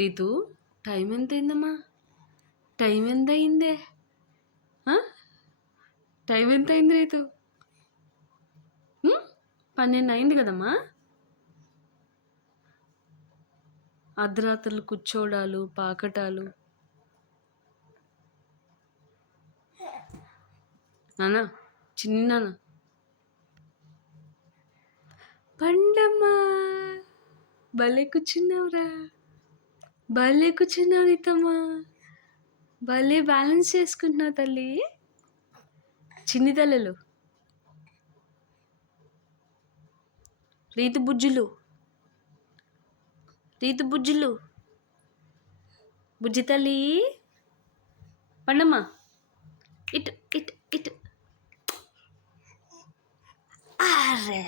Ritu, time ఎంత అయిందమ్మా? Time ఎంత అయిందే? టైం ఎంత అయింది రీతు? 12 అయింది కదమ్మా. అర్ధరాత్రులు కూర్చోడాలు, పాకటాలు. నాన్న, చిన్న పండమ్మా, భలే కూర్చున్నావురా, భలే కూర్చున్నావు రీతమ్మా, భలే బ్యాలెన్స్ చేసుకుంటున్నావు తల్లి. చిన్ని తల్లులు, రీతు బుజ్జులు, రీతు బుజ్జులు, బుజ్జి తల్లి, పండమ్మా, ఇటు ఇటు ఇటు. అరే